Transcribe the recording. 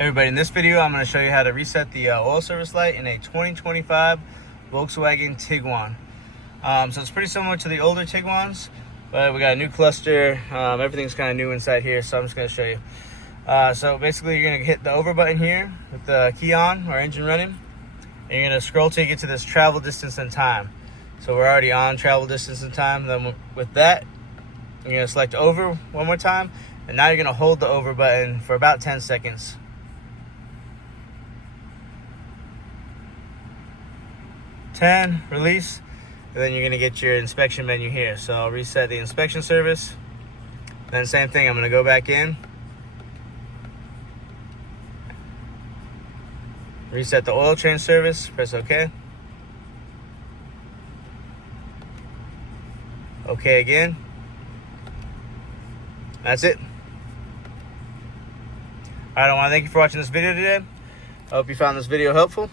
Everybody, in this video I'm going to show you how to reset the oil service light in a 2025 Volkswagen Tiguan. So it's pretty similar to the older Tiguans, but we got a new cluster. Everything's kind of new inside here, so I'm just going to show you. So basically you're going to hit the over button here with the key on or engine running, and you're going to scroll till you get to this travel distance and time. So we're already on travel distance and time. Then with that, you're going to select over one more time, and now you're going to hold the over button for about 10 seconds. 10, release, and then you're going to get your inspection menu here. So I'll reset the inspection service. Then same thing, I'm going to go back in, reset the oil change service, press OK. OK again. That's it. Alright, I want to thank you for watching this video today. I hope you found this video helpful.